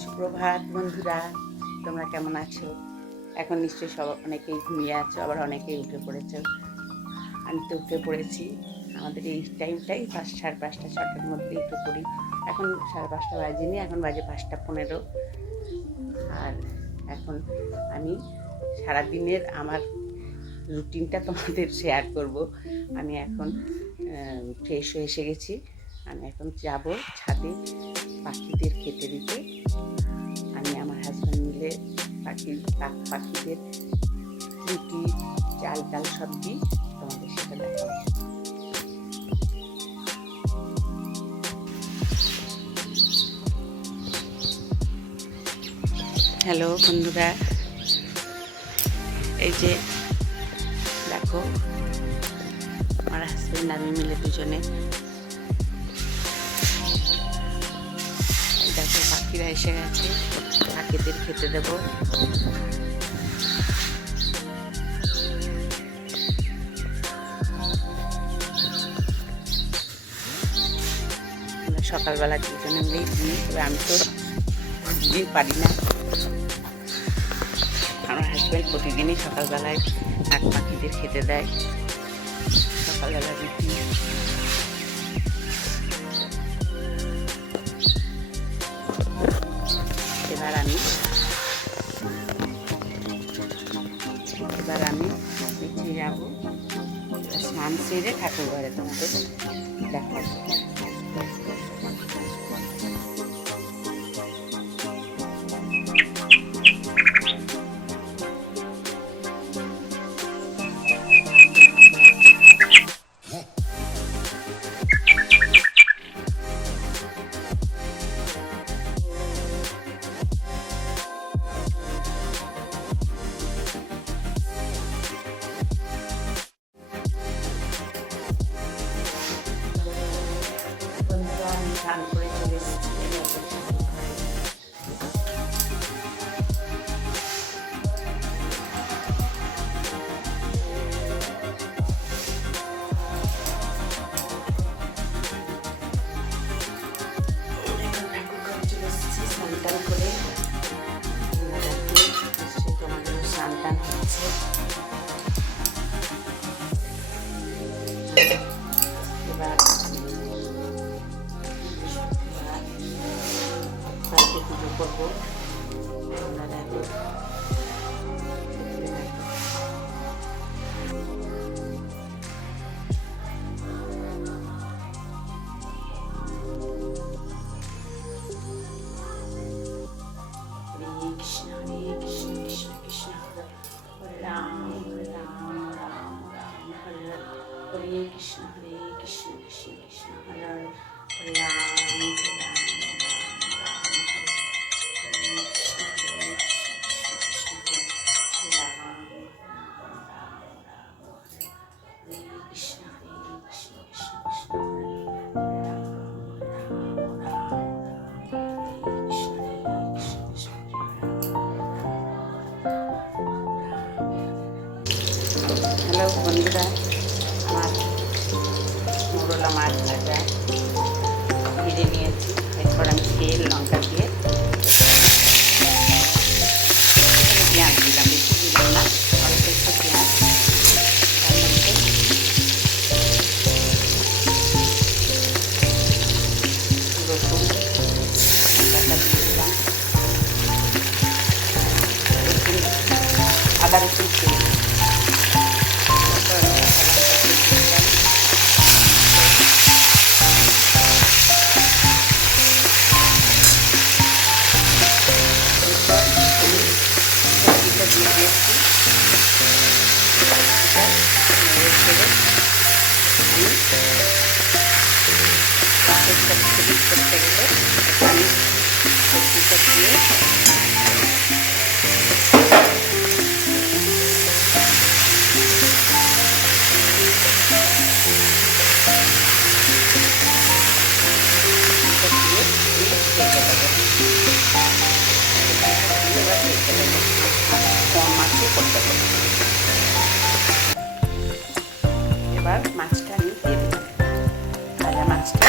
সুপ্রভাত বন্ধুরা, তোমরা কেমন আছো? এখন নিশ্চয়ই সব অনেকেই ঘুমিয়ে আছো, আবার অনেকেই উঠে পড়েছো। আমি তো উঠে পড়েছি। আমাদের এই টাইমটাই 5:30, 6টার মধ্যেই উঠে পড়ি। এখন 5:30 বাজেনি, এখন বাজে 5:15। আর এখন আমি সারাদিনের আমার রুটিনটা তোমাদের শেয়ার করব। আমি এখন ফ্রেশ হয়ে এসে গেছি। আমি এখন যাব ছাদে পাখিদের খেতে দিতে। আমি আমার হাজব্যান্ড মিলে পাখিদের রুটি, চাল ডাল সব দিই, তোমাদের সেটা দেখাবো। হ্যালো বন্ধুরা, এই যে দেখো আমার হাজব্যান্ড আমি মিলে দুজনে দেখো পাখিরা এসে গেছে, পাখিদের খেতে দেবো। সকালবেলা দুজনে মিলেই দিই, তবে আমি তো দিতে পারি না। আমার হাজব্যান্ড প্রতিদিনই সকালবেলায় পাখিদের খেতে দেয়, সকালবেলা রুটি। এবার আমি নিচে যাবো, স্নান সেরে ঠাকুর ঘরে তোমাদের দেখাবো। স্নান করে চলে এসেছি। স্নান করে তোমাদের স্নান টান হচ্ছে। এবার কালকে পুজো করবো। কৃষ্ণ হরে কৃষ্ণ কৃষ্ণ কৃষ্ণ হরে রাম হরে রাম রাম রাম হরে হরে কৃষ্ণ হরে কৃষ্ণ কৃষ্ণ কৃষ্ণ হরে হরে রাম হরে রাম হ্যালো বন্ধুরা, আমার মোরলা মাছ ভাজা ভেজে নিয়েছি। এরপর আমি তেল লঙ্কা দিয়ে পেঁয়াজ দিলাম, বেশি দিলাম না, অল্প একটু পেঁয়াজ, রসুন লঙ্কাটা দিয়ে দিলাম, আদা রসুন পেস্ট। করতে গেলে আমি সবজিটা দিয়ে এবার মাছটা আমি দিয়ে দিলাম, ভাজা মাছটা।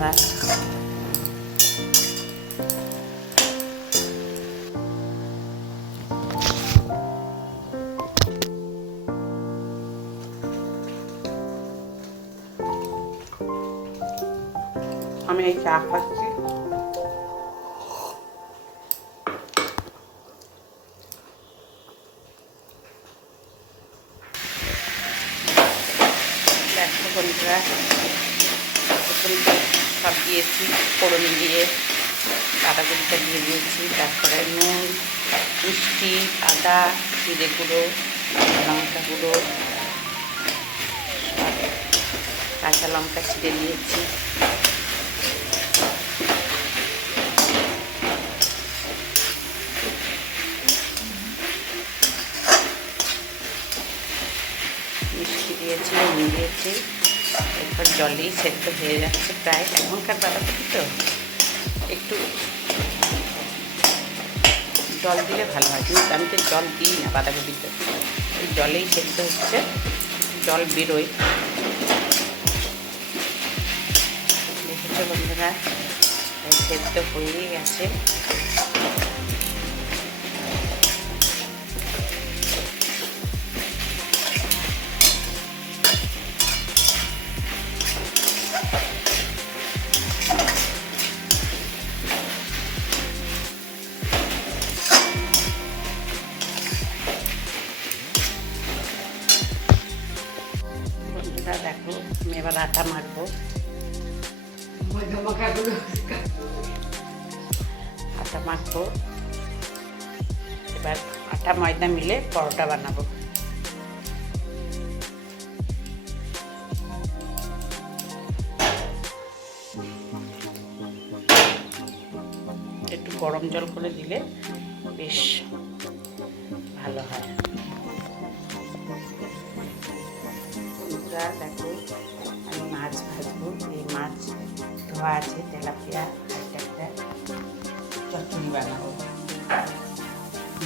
মশলা। আমি এই চা খাচ্ছি। দেখো বন্ধুরা, সব দিয়েছি ফোড়ন দিয়ে, বাঁধাকপিটা দিয়ে দিয়েছি, তারপরে নুন, মিষ্টি, আদা, জিরে গুঁড়ো, লঙ্কা গুঁড়ো, কাঁচা লঙ্কা ছিঁড়ে নিয়েছি। মিষ্টি দিয়েছি, নুন দিয়েছি। এরপর জলেই সেদ্ধ হয়ে যাচ্ছে প্রায়। এখনকার বাঁধাকপি তো একটু জল দিলে ভালো হয়, কিন্তু আমি তো জল দিই না বাঁধাকপিতে। এই জলেই সেদ্ধ হচ্ছে, জল বেরোয়। দেখেছো বন্ধুরা, সেদ্ধ হয়ে গেছে। দেখো, আমি এবার আটা মাখবো। আটা মাখবো, এবার আটা ময়দা মিলে পরোটা বানাবো। একটু গরম জল করে দিলে বেশ ভালো হয়। দেখো, আমি মাছ ভাজবো। এই মাছ ধোয়া আছে, তেলাপিয়া। একটা চচ্চড়ি বানাবো,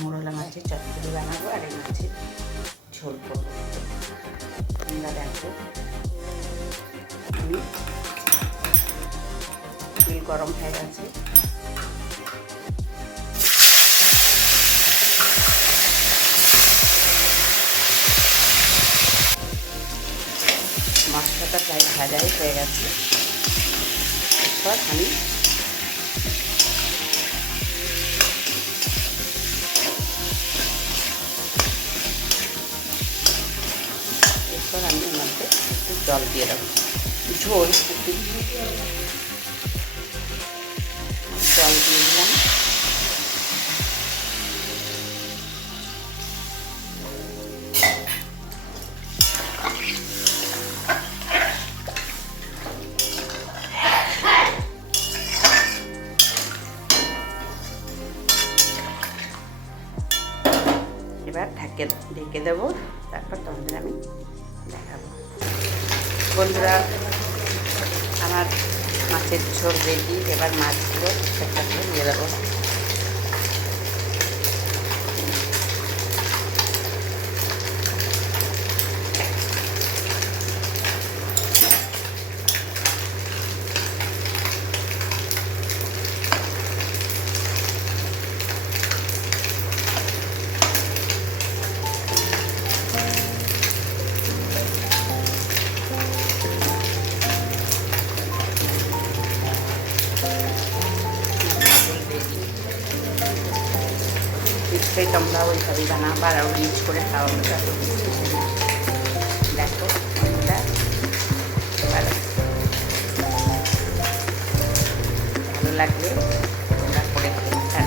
মোরলা মাছের চচ্চড়ি বানাবো, আর এই মাছের ঝোল করবো। তোমরা দেখো, আমি তেল গরম হয়ে গেছে। মশলাটা প্রায় ভাজাই হয়ে গেছে। এরপর আমি ওর মধ্যে একটু জল দিয়ে দেবো, ঝোল একটু জল দিয়ে দিলাম। এবার ঢেকে দেবো, তারপর তোমাদের আমি দেখাবো। বন্ধুরা, আমার মাছের ঝোল রেডি। এবার মাছগুলো একটা করে দিয়ে দেবো। নিশ্চয়ই তোমরা ওইভাবেই বানাবো, আর রিচ করে খাওয়াবো। দেখো বন্ধুরা, ভালো লাগলে তোমরা করে খেতে।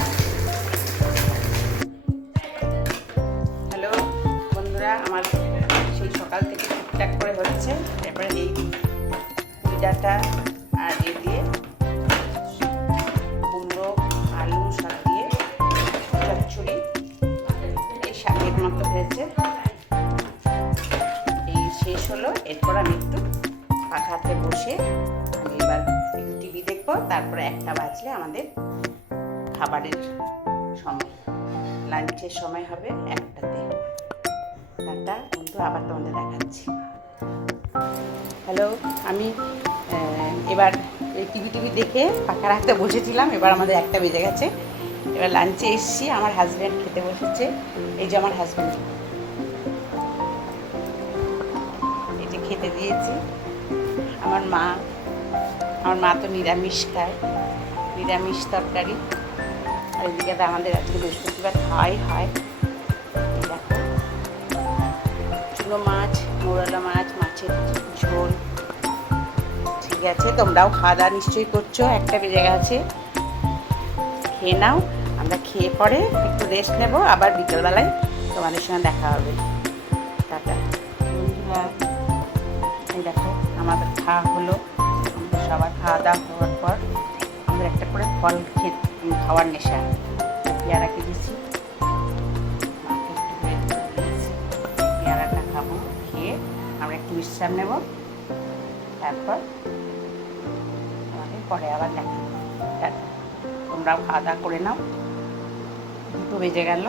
হ্যালো বন্ধুরা, আমার সেই সকাল থেকে ঠিকঠাক করে হচ্ছে। এরপরে এই ডাটা আর এ দিয়ে কুমড়ো, আলু, শাক দিয়ে চচ্চড়ি, এই শাকের মতো হয়েছে। এই শেষ হলো। এরপর আমি একটু ফাঁকা হাতে বসে আমি এবার একটু টিভি দেখবো। তারপরে 1টা বাজলে আমাদের খাবারের সময়, লাঞ্চের সময় হবে 1টাতে। টাটা বন্ধু, আবার তোমাদের দেখাচ্ছি। হ্যালো, আমি এবার এই টিভি টিভি দেখে পাখা রাখতে বসেছিলাম, এবার আমাদের 1টা বেজে গেছে। এবার লাঞ্চে এসছি, আমার হাজব্যান্ড খেতে বসেছে। এই যে আমার হাজব্যান্ড, এটা খেতে দিয়েছি। আমার মা তো নিরামিষ খায়, নিরামিষ তরকারি। আর এদিকে তো আমাদের আজকে বৃহস্পতিবার খাওয়াই হয়। দেখো চুনো মাছ, মৌরলা মাছ, মাছের ঝোল। ঠিক আছে, তোমরাও খাওয়া দাওয়া নিশ্চয়ই করছো, 1টা বেজে গেছে। খেয়ে নাও, আমরা খেয়ে পরে একটু রেস্ট নেব, আবার বিকেলবেলায় তোমাদের সঙ্গে দেখা হবে। টাটা বন্ধুরা। এই দেখো আমাদের খাওয়া হলো, সবার খাওয়া দাওয়া হওয়ার পর আমাদের একটা করে ফল খাওয়ার নেশা। পেয়ারা কিনেছি, মাকে একটু করে দিয়েছি, পেয়ারাটা খাবো। খেয়ে আমরা একটু বিশ্রাম নেব, তারপর আমাদের পরে আবার দেখা। তোমরাও খাওয়া দাওয়া করে নাও, 2 বেজে গেল,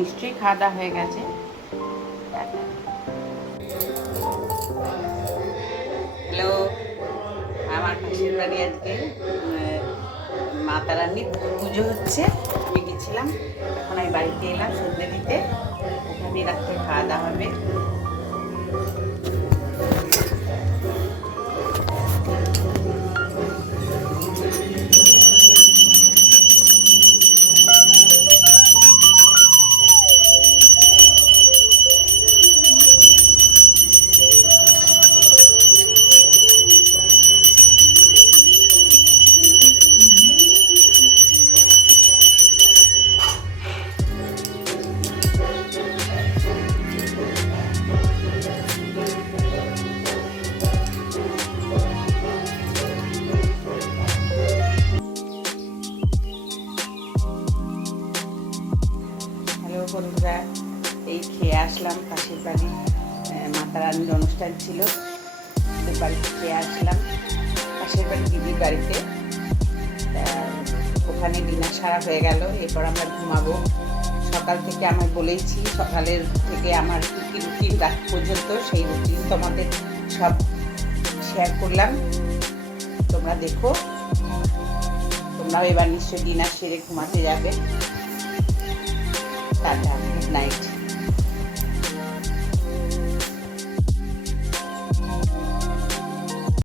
নিশ্চয়ই খাওয়া দাওয়া হয়ে গেছে। হ্যালো, আমার পাশের বাড়ি আজকে মা তারানীর পুজো হচ্ছে, আমি গেছিলাম। এখন আমি বাড়িতে এলাম সন্ধ্যে দিতে, ওখানে রাত্রে খাওয়া দাওয়া হবে। বন্ধুরা, এই খেয়ে আসলাম পাশের বাড়ি, মাতা রানীর অনুষ্ঠান ছিল, ওদের বাড়িতে খেয়ে আসলাম, পাশের বাড়ি দিদির বাড়িতে। ওখানে ডিনার সারা হয়ে গেল, এরপর আমরা ঘুমাবো। সকাল থেকে আমি বলেইছি, সকালের থেকে আমার কী রুটিন রাত পর্যন্ত, সেই রুটিন তোমাদের সব শেয়ার করলাম। তোমরা দেখো, তোমরাও এবার নিশ্চয়ই ডিনার সেরে ঘুমাতে যাবে। Tata, good night.